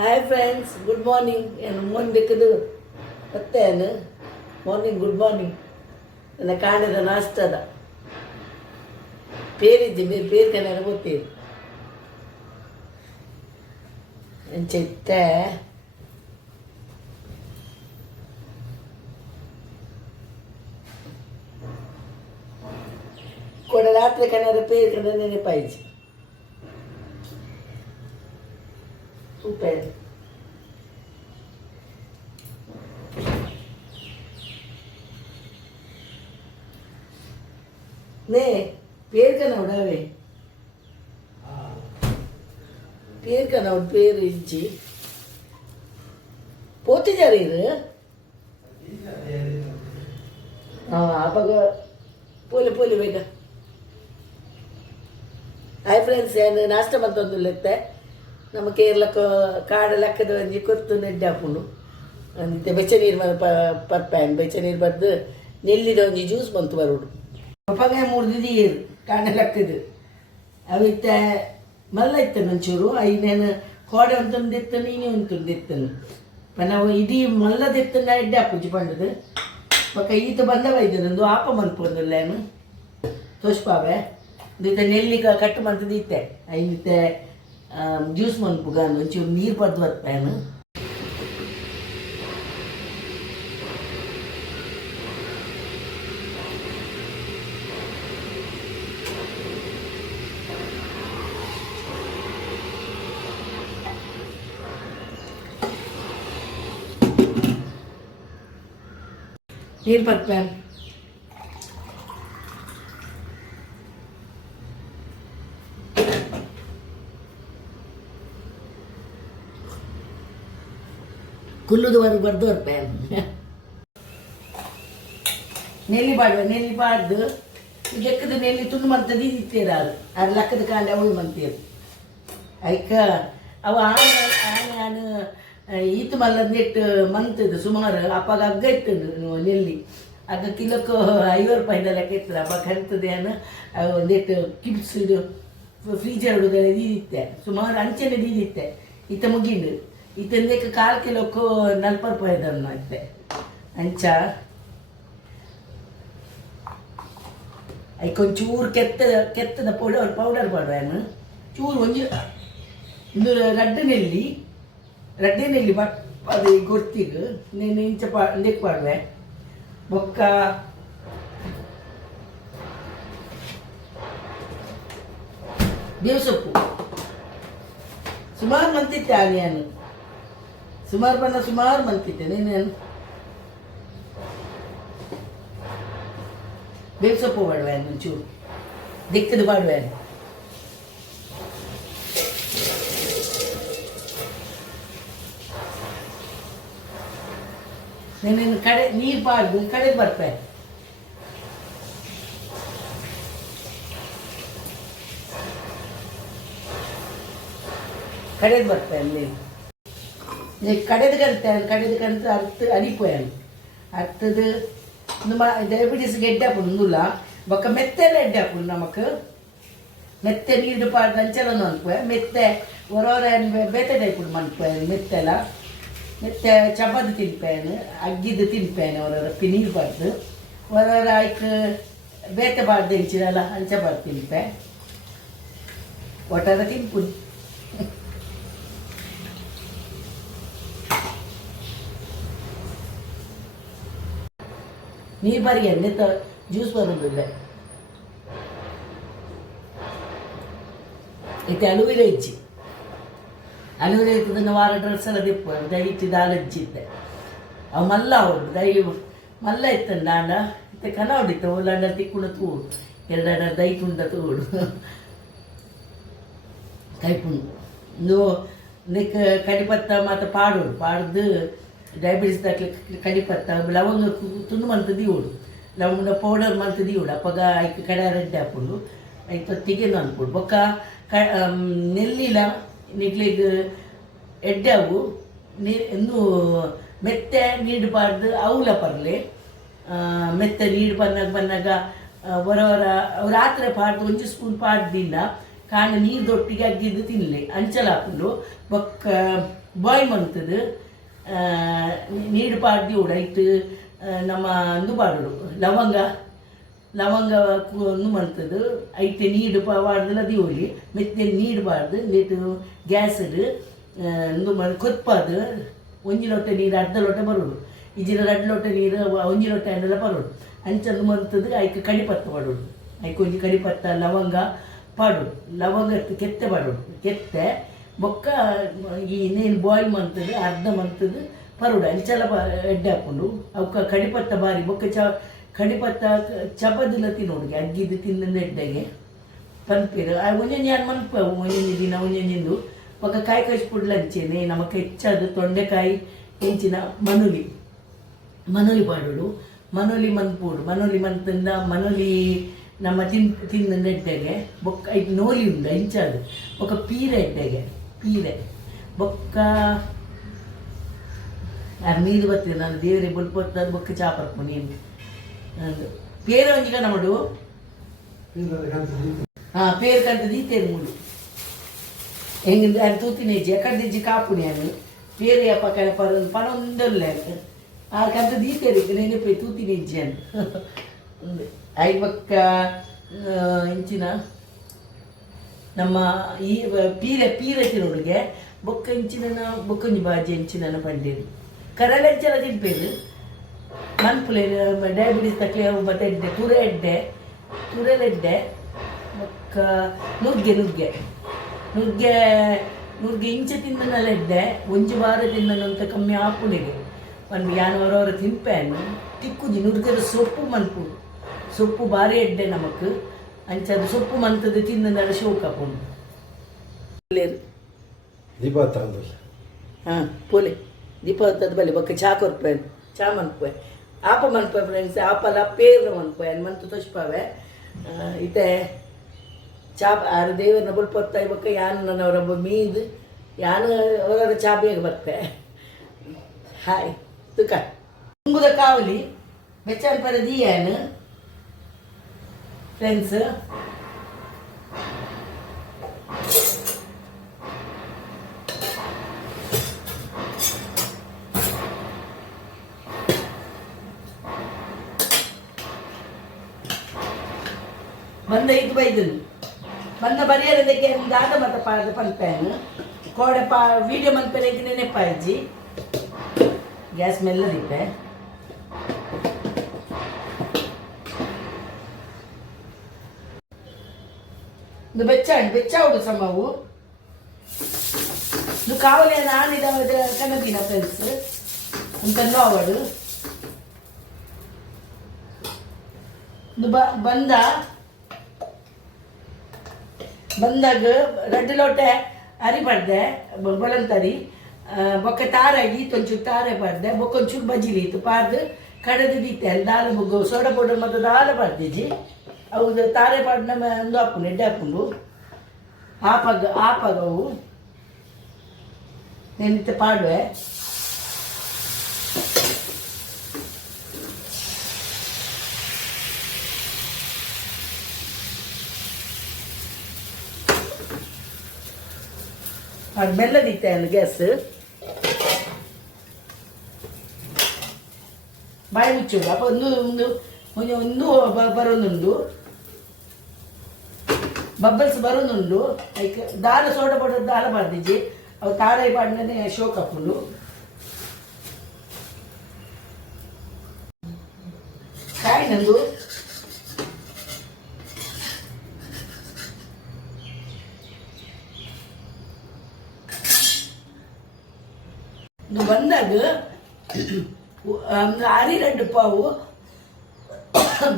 Hi friends, good morning. ಏನು ಮುಂದೆಕ್ಕದು ಮತ್ತೇನು morning good morning. ನನ್ನ ಕಾಣದ ನಾಷ್ಟದ ಪೇರಿದ್ದೆ మీరు పేరు కన్నా పోతేది అని చెప్తే కూడా రాత్రి కన్నా పేరు కన్నా నేనే పాయిచి సూపర్. నే పేరు కన్నా ఉడవే పేరు కన్నా పేరు ఇచ్చి పోతే జరీరు ಅವಾಗ ಪೋಲಿ ಬೇಗ. ಹಾಯ್ ಫ್ರೆಂಡ್ಸ್, ಏನು ನಾಷ್ಟ ಮತ್ತೊಂದುಲ್ಲೆತ್ತೆ ನಮ್ಮ ಕೇರಳಕ್ಕೆ ಕಾಡ ಲೆಕ್ಕದ ಒಂಜಿ ಕೊತ್ತು ನೆಡ್ಡೆ ಹಾಕೊಂಡು ಅಂತೆ ಬೆಚ್ಚ ನೀರು ಪರ್ಪ್ಯಾನ್ ಬೆಚ್ಚ ನೀರು ಬರೆದು ನೆಲ್ಲಿದ ಒಂಜಿ ಜ್ಯೂಸ್ ಬಂತು ಬರೋಡು ಅಪ್ಪಾಗ 3 ದಿನ ಕಾಡ ಲೆಕ್ಕದು ಅವಿತ್ತ ಮಲ್ಲ ಇತ್ತನು ಒಂಚೂರು ಐನೇನು ಕೋಡೆ ಒಂತೊಂದಿತ್ತನು ಇನ್ನೇ ಒಂತೊಂದಿತ್ತನು ನಾವು ಇಡೀ ಮಲ್ಲದಿತ್ತನ ಎಡ್ಡೆ ಹಾಪುಜಿ ಬಂಡದು ಪಕ್ಕ ಈತ ಬಂದವ ಇದ್ದನೊಂದು ಆಪ ಮನ್ಪೊಂದುಲ್ಲೇನು ತೋಷ್ಪಾವೆ ಇಂತ ನೆಲ್ಲಿಗ ಕಟ್ಟು ಮಂತದಿತ್ತೆ ಐನಿತ್ತೆ ಜ್ಯೂಸ್ ಮನ್ಪುಗ ಒಂಚೂರು ನೀರು ಪಡ್ದು ಬರ್ಪೇನು ನೀರು ಪಡ್ಪೇನು ಕುಲ್ಲುದು ಬರ್ದು ಬರ್ಪೇನು ನೆಲ್ಲಿ ಪಾಡುವ ನೆಲ್ಲಿ ಪಾಡ್ದು ಲೆಕ್ಕದ ನೆಲ್ಲಿ ತುಂಡು ಮಂತದ್ದು ಇತ್ತೀರ ಅದು ಲೆಕ್ಕದ ಕಾಂಡ ಅವಳು ಮಂತೀರು ಐಕ ಅವು ಆನೆ ಈತು ಮಲ್ಲದ ನೆಟ್ಟು ಮಂತದ್ದು ಸುಮಾರು ಅಪ್ಪಾಗ ಹಗ್ಗ ಇತ್ತು ನೆಲ್ಲಿ ಆಗ ಕಿಲೋಕ್ಕೆ 50 ರೂಪಾಯಿದ ಲೆಕ್ಕ ಇರ್ತದೆ ಅಪ್ಪ ಕರಿತದೆ ಅನ್ನು ನೆಟ್ಟು ಕಿಪ್ಸ್ ಇದು ಫ್ರೀಜರ್ ಹುಡುಗರ ದೀದಿತ್ತೆ ಸುಮಾರು ಅಂಚೆನೆ ದೀದಿತ್ತೆ ಈತ ಮುಗಿಂಡು ಈತಂದಕ್ಕೆ 1/4 ಕಿಲೋಕ್ಕೂ 40 ರೂಪಾಯಿದನ್ನು ಐತೆ ಅಂಚ ಐಕೊಂಚೂರು ಕೆತ್ತದ ಪೌಡರ್ ಮಾಡುವೇನು ಚೂರು ಒಂಜಿ ಇಂದು ರಡ್ಡೆ ನೆಲ್ಲಿ ಬಟ್ ಅದು ಗೊತ್ತಿಗೆ ನೀನು ಇಂಚ ನೆಕ್ ಮಾಡುವೆ ಬೊಕ್ಕ ಬೇವು ಸೊಪ್ಪು ಸುಮಾರು ಮಂತಿತ್ತೆ ಆನಿಯನ್ ಸುಮಾರು ಮಂತಿತ್ತೆ ನೀನೇನು ಬೇವು ಸೊಪ್ಪು ಮಾಡುವೇನು ಒಂಚೂರು ದಿಕ್ಕದು ಮಾಡುವೇನು ನೀನೇನು ಕಡೆ ನೀರು ಪಾಡ್ದು ಕಡೆದು ಬರ್ಪೆ ಕಡೆದು ಬರ್ಪೆ ಅಲ್ಲಿ ಕಡೆದು ಕಂತ ಅರ್ಥ ಅಡಿಪೋಯನು ಅರ್ಥದು ಡಯಾಬಿಟೀಸ್ಗೆ ಎಡ್ಡೆ ಹಾಕೊಂಡು ಒಂದುಲ್ಲ ಬೊಕ್ಕ ಮೆತ್ತೆಲ್ಲ ಎಡ್ಡೆ ಹಾಕೊಂಡು ನಮಕ್ ಮೆತ್ತೆ ನೀರು ಪಾಡ್ದು ಅಂಚಲನ್ನು ಅನ್ಪೋಯ ಮೆತ್ತೆ ಹೊರ ಬೇತೆ ಟೈಪು ಮನ್ಪೋಯನು ಮೆತ್ತೆಲ್ಲ ಮೆತ್ತೆ ಚಪಾತಿ ತಿನ್ಪೇನು ಅಗ್ಗಿದ್ದು ತಿನ್ಪೇನು ಹೊರಪ್ಪ ನೀರು ಪಾಡ್ದು ಹೊರ ಆಯ್ಕೆ ಬೇತೆ ಪಾಡ್ದು ಹೆಂಚಿರಲ್ಲ ಅಂಚ ಪಾಡ್ದು ತಿನ್ಪೆ ಒಟ್ಟಾರ ತಿನ್ಪು ನೀರು ಬರಿ ಎಣ್ಣೆ ಜ್ಯೂಸ್ ಬರೋದಿಲ್ಲ ಐತೆ ಅಲುವಿರ ಇಜ್ಜಿ ಅಲುವಿರ ಇರ್ತದನ್ನು ವಾರ ಡ್ರೆಸ್ ಎಲ್ಲ ದಿಪ್ಪ ದಯವಿಟ್ಟು ದಾಲಜ್ಜಿದ್ದೆ ಅವು ಮಲ್ಲ ಅವಳು ಮಲ್ಲ ಇತ್ತಂಡ ಅಂಡ ಇತ್ತೆ ಕನ ಹೊಡಿತ್ತು ಒಲ್ಲಂಡ ತಿಕ್ಕುಣ ತೂಡು 2 ದೈಕುಂಡ ತೂಡು ಕೈಪುಂಡು ಇಂದು ನೆಕ್ ಕಡಿಪತ್ತ ಮತ್ತು ಪಾಡ್ದು ಡಯಾಬಿಟಿಸ್ ಕಡಿಪತ್ತ ಲವಂಗ ತುಂಡು ಮಂತು ದೀವುಡು ಲವಂಗ ಪೌಡರ್ ಮಂತು ದೀವುಡು ಅಪ್ಪಗ ಐಕ್ ಕಡೆ ರೆಡ್ಡೆ ಹಾಕೊಂಡು ಐಕ್ ತೆಗೆದು ಅನ್ಕೊಡು ಬೊಕ್ಕ ನೆಲ್ಲಿಲ ನಿಗ್ಲಿಗೆ ಎಡ್ಡೆ ಅವು ಇನ್ನೂ ಮೆತ್ತೆ ನೀಡು ಪಾಡ್ದು ಅವಲ ಪರ್ಲೆ ಮೆತ್ತೆ ನೀಡು ಬಂದಾಗ ಹೊರ ರಾತ್ರಿ ಪಾಡ್ದು 1 ಸ್ಪೂನ್ ಪಾಡ್ದಿಲ್ಲ ಕಾಂಡ ನೀರು ದೊಟ್ಟಿಗೆ ಅಗ್ಗಿದ್ದು ತಿನ್ನಲಿ ಅಂಚಲ ಹಾಕೊಂಡು ಬೊಕ್ಕ ಬಾಯ್ ಮಂತದ್ದು ನೀರು ಪಾಡ್ದಿ ಉಡಾಯ್ತು ನಮ್ಮ ಅಂದು ಪಾಡೋಡು ಲವಂಗ ಒಂದು ಮಂತದ್ದು ಐತೆ ನೀರು ಪಾಡ್ದಲ್ಲ ದಿವಳಿ ಮೆತ್ತೆ ನೀರು ಪಾಡ್ದು ನೀಟು ಗ್ಯಾಸ್ ಒಂದು ಕೊತ್ಪಾದು ಒಂಜಿ ಲೋಟ ನೀರು ಅರ್ಧ ಲೋಟ ಬರೋಡು ಇಜಿನ 2 ಲೋಟ ನೀರು ಒಂಜಿ ಲೋಟ ಅಂಡೆಲ್ಲ ಬರೋಡು ಅಂಚಂದು ಮಂತದ್ದು ಐಕೆ ಕಡಿಪತ್ತ ಪಾಡೋಡು ಐಕೆ ಒಂಜಿ ಕಡಿಪತ್ತ ಲವಂಗ ಪಾಡೋಡು ಲವಂಗ ಕೆತ್ತೆ ಪಾಡೋಡು ಕೆತ್ತೆ ಬೊಕ್ಕ ಈ ಇನ್ನೇನು ಬಾಯ್ಲ್ ಮಂತದ್ದು ಅರ್ಧ ಮಂತದ್ದು ಪರೋಡು ಅಂಚೆಲ್ಲ ಎಡ್ಡೆ ಹಾಕೊಂಡು ಅವಕ್ಕೆ ಕಡಿಪತ್ತ ಬಾರಿ ಬೊಕ್ಕ ಕಡಿಪತ್ತ ಚಪದಿಲ್ಲ ತಿನ್ನೋಡಿಗೆ ಅಗ್ಗಿದ್ದು ತಿನ್ನ ಎಡ್ಡೆಗೆ ಪನ್ಪೇರು ಒಂಜೊಂದು ಯಾರು ಮನ್ಪವು ಒಂಜೊಂದು ದಿನ ಒಂಜೊಂದಿಂದು ಬೊಕ್ಕ ಕಾಯಿ ಕಚ್ಬಿಡ್ಲ ಹಂಚೇನೆ ನಮಗೆ ಹೆಚ್ಚದು ತೊಂಡೆಕಾಯಿ ಹೆಂಚಿನ ಮನೋಲಿ ಪಾಡೋಡು ಮನೋಲಿ ಮನ್ಪೋಡು ಮನೋಲಿ ಮಂತಂದ ಮನೋಲಿ ನಮ್ಮ ತಿನ್ನ ಎಡ್ಡೆಗೆ ಬೊಕ್ಕ ಐದು ನೋಲಿ ಉಂಡು ಹೆಂಚದು ಬೊಕ್ಕ ಪೀರೆ ಎಡ್ಡೆಗೆ ಪೀರೆ ಬೊಕ್ಕ ನೀರು ಬರ್ತೀವಿ ನಾನು ದೇವರೇ ಬಲ್ಪೊತ್ತದು ಬೊಕ್ಕ ಚಾಪರ್ಪು ನೀನು ಪೇರ ಒಂಜಿಗ ನಮ್ಮಡು ಪೇರು ಕಂತ ದೀತೇರು ಮೂಡು ಹೆಂಗೆ ಅದು ತೂತಿನೇಜಿ ಕಡ್ದಿಜ್ಜಿ ಕಾಪುನಿ ಅದು ಪೇರು ಯಪ್ಪ ಕಡೆ ಪನೊಂದೊಲ್ಲೆ ಆ ಕಂತ ದೀತೇರು ನೆನಪೈ ತೂತಿನೇಜಿ ಅಂತ ಐದು ಬೊಕ್ಕ ಇಂಚಿನ ನಮ್ಮ ಈ ಪೀರೆ ತಿನ್ನೋಡಿಗೆ ಬೊಕ್ಕ ಇಂಚಿನ ಬೊಕ್ಕೊಂಜಿ ಬಾಜಿ ಇಂಚಿನ ಪಂಡೇರು ಕರಳೆ ಹೆಚ್ಚೆಲ್ಲ ತಿನ್ಪೇರು ಮನ್ಪುಲೆ ಡಯಾಬಿಟೀಸ್ ತಕ್ಲೆ ಮತ್ತೆ ಎಡ್ಡೆ ತುರೆಲೆಡ್ಡೆ ಬೊಕ್ಕ ನುಗ್ಗೆ ಇಂಚೆ ತಿನ್ನಲೆಡ್ಡೆ ಒಂಜಿ ವಾರ ತಿನ್ನಂತ ಕಮ್ಮಿ ಆಪುಣಿಗೆ ಒಂದು ಯಾನವರವರ ತಿಂಪೇನು ತಿಕ್ಕುಜಿ ನುಗ್ಗೆದ ಸೊಪ್ಪು ಮನ್ಪು ಸೊಪ್ಪು ಭಾರಿ ಎಡ್ಡೆ ನಮಕ್ ಅಂಚದು ಸೊಪ್ಪು ಮಂತದ್ದು ತಿನ್ನ ಶೋಕ ಹಾಕೊಂಡು ಹಾಂ ಪೋಲೆ ದೀಪ ಹೊತ್ತದ ಬಲ್ಲಿ ಬೊಕ್ಕ ಚಾ ಕೊರ್ಪೆ ಚಾ ಮನ್ಪೆ ಆಪ ಮನ್ಪೆ ಫ್ರೆಂಡ್ಸ್ ಆಪಲ ಪೇರು ಮನ್ಪೆ ಅನ್ ಮಂತು ತೊಚ್ಪಾವೆ ಇತ್ತೆ ಚಾ ಆರು ದೇವರನ್ನ ಬುಲ್ಪೊತ್ತಾಯಿ ಬೊಕ್ಕ ಯಾನು ನನ್ನವರೊಬ್ಬ ಮೀದು ಯಾನು ಅವರ ಚಾ ಬೇಗ ಬರ್ತೆ ಹಾಯ್ ತುಕ ತುಂಗುದ ಕಾವಲಿ ಬೆಚ್ಚನ್ ಪರ ದಿಯಾನು ಫ್ರೆಂಡ್ಸ್ ಬಂದ ಇದು ಬೈದನು ಬಂದ ಬರೆಯಲದಕ್ಕೆ ದಾದ ಮತ ಪಾದ ಪನ್ಪೇನು ಕೋಡೆ ವಿಡಿಯೋ ಮನ್ಪೆಲೆಗೆ ನೆನೆಪಾಯ್ಜಿ ಗ್ಯಾಸ್ ಮೆಲ್ಲದಿಪ್ಪೆ ಇದು ಬೆಚ್ಚ ಉಡು ಸಮವು ಇದು ಕಾವಲಿ ನಾನಿದ ಕನ್ನದಿನ ಫ್ರೆಂಡ್ಸ್ ಅಂತ ನೋವಡು ಇದು ಬಂದಾಗ 2 ಲೋಟ ಅರಿ ಪಡ್ದೆ ಬೊಳಂತರಿ ಬೊಕ್ಕ ತಾರಾಗಿ ಒಂಚೂರು ತಾರೆ ಪಡ್ದೆ ಬೊಕ್ಕ ಒಂಚೂರು ಬಜಿಲಿತ್ತು ಪಾರ್ದು ಕಡೆದು ದೀತೆ ಅಲ್ಲಿ ದಾಲ ಬುಗ್ಗು ಸೋಡಾ ಪೌಡರ್ ಮತ್ತು ದಾಲ ಪಡ್ದಿಜಿ ಅವು ತಾರೆ ಪಾಡ್ನ ಒಂದು ಹಾಕೊಂಡು ಎಡ್ಡೆ ಹಾಕೊಂಡು ಆಪಾಗವು ನೆನಿತೆ ಪಾಡುವೆ ಅದು ಬೆಲ್ಲದಿತ್ತೆ ಅಲ್ಲಿ ಗ್ಯಾಸ್ ಬಾಯಿ ಮುಚ್ಚೋದು ಅಪ್ಪ ಒಂದು ಬರೋದುಂಡು ಬಬ್ಬಲ್ಸ್ ಬರೋದುಂಡು ಲೈಕ್ ದಾಲ ಸೋಡಾ ಪೌಡರ್ ದಾಲ ಬರ್ದಿಜ್ಜಿ ಅವು ತಾರಾಯಿ ಪಾಡ್ನೇ ಶೋಕ್ ಹಾಕೊಂಡು ಕಾಯಿ ನಂದು ಬಂದಾಗ ಅರಿ 2 ಪಾವು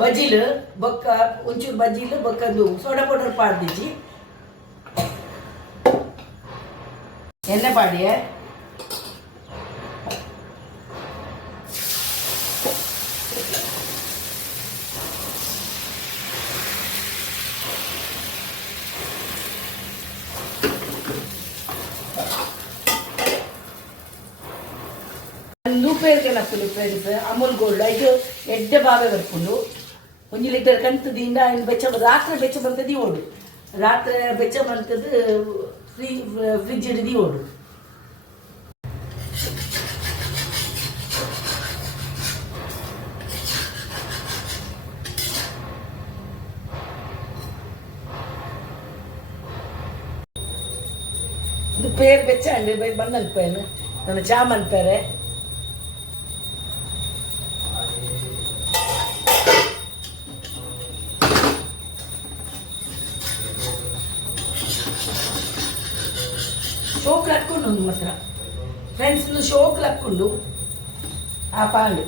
ಬಜಿಲು ಬೊಕ್ಕ ಒಂಚೂರು ಬಜಿಲು ಬೊಕ್ಕದು ಸೋಡಾ ಪೌಡರ್ ಪಾಡ್ದಿಜ್ಜಿ ಎಣ್ಣೆ ಪಾಡಿಯೇ ನೂಪೇರಿಗೆ ಹಾಕೊಂಡು ಫ್ರೆಂಡ್ಸ್ ಅಮೂಲ್ ಗೋಲ್ಡ್ ಇದು ಎಡ್ಡೆ ಭಾಗ ಕರ್ಕೊಂಡು 1 ಲೀಟರ್ ಕಂತದಿಂದ ರಾತ್ರಿ ಬೆಚ್ಚ ಬಂತದ್ದು ಓಡು ರಾತ್ರಿ ಬೆಚ್ಚ ಬಂತದ್ದು ಫ್ರಿಜ್ ಹಿಡಿದು ಓಡು పేరు పెంచండి బంద్ అనిపోయాను నన్ను చామ అనిపారే ಶೋಕ್ ಲಕ್ಕೊಂಡು ಒಂದು ಮಾತ್ರ ಫ್ರೆಂಡ್ಸ್ ಶೋಕ್ ಲಕ್ಕೊಂಡು ಆ ಪಾಂಡು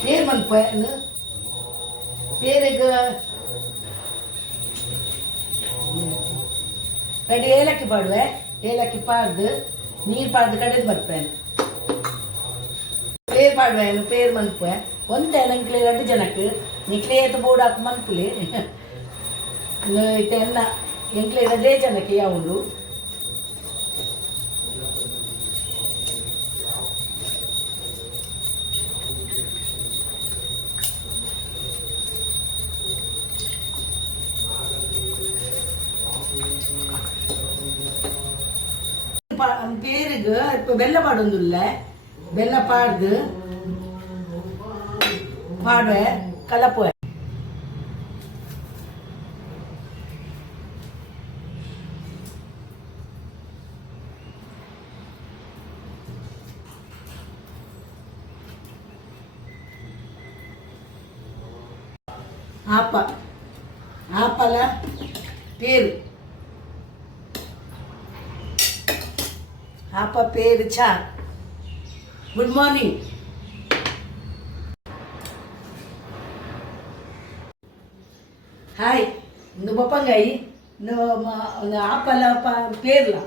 பேர் மண்பயன்னு பேருக்கு ரெண்டு ஏலಕ್ಕಿ ಪಾಡುವೆ ಏಲಕ್ಕಿ ಪಾಡ್ದು ನೀರು ಪಾಡ್ದು ಕಡೆದು ಬರ್ಪೇನೆ ಪೇರ್ ಪಾಡುವೆನು ಪೇರ್ ಮನ್ಪೆ ಒಂದೇ ನಂಗೆ 2 ಜನಕ್ಕೆ ನಿಕ್ಲೆ ಎತ್ತು ಬೋರ್ಡ್ ಹಾಕಿ ಮನ್ಪುಲಿ ಎನ್ನ ಎಂಕ್ಲೆ 2 ಜನಕ್ಕೆ ಯಾವುದು பேருக்கு இப்போ வெள்ளை பாடுந்துல்ல வெள்ளை பாடுது பாடுவேன் கலப்புவேன் ஆப்பா ஆப்பால பேரு apa పేరు చా గుడ్ మార్నింగ్ హాయ్ నువ్వు బొప్పంగాయి నువ్వు ఆపల పేర్లా